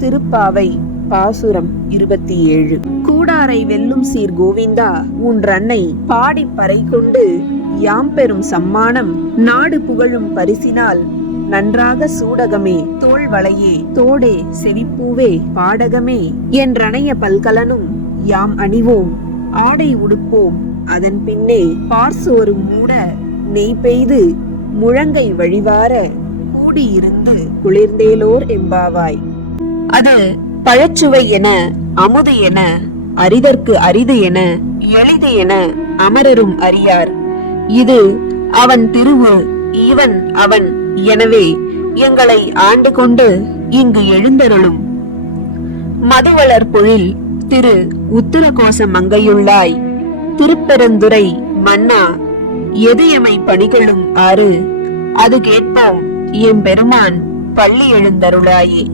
திருப்பாவை பாசுரம் 27. கூடாரை வெல்லும் சீர் கோவிந்தா உன் ரன்னை பாடி பறை கொண்டு யாம் பெறும் சம்மானம் நாடு புகழும் பரிசினால் நன்றாக சூடகமே தோள் வளையே தோடே செவிப்பூவே பாடகமே என்றனைய பல்கலனும் யாம் அணிவோம் ஆடை உடுப்போம் அதன் பின்னே பார்சோறு மூட நெய் பெய்து முழங்கை வழிவார கூடியிருந்து குளிர்ந்தேலோர் எம்பாவாய். அது பழச்சுவை என அமுது என அரிதற்கு அரிது என எளிது என அமரரும் அறியார். இது அவன் திருவு இவன் அவன் எனவே எங்களை ஆண்டு கொண்டு இங்கு எழுந்தருளும். மதுவளர் பொழில் திரு உத்தரகோச மங்கையுள்ளாய் திருப்பெருந்துறை மன்னா எதையமை பணிகளும் ஆறு அது கேட்போம் எம்பெருமான் பள்ளி எழுந்தருளாயே.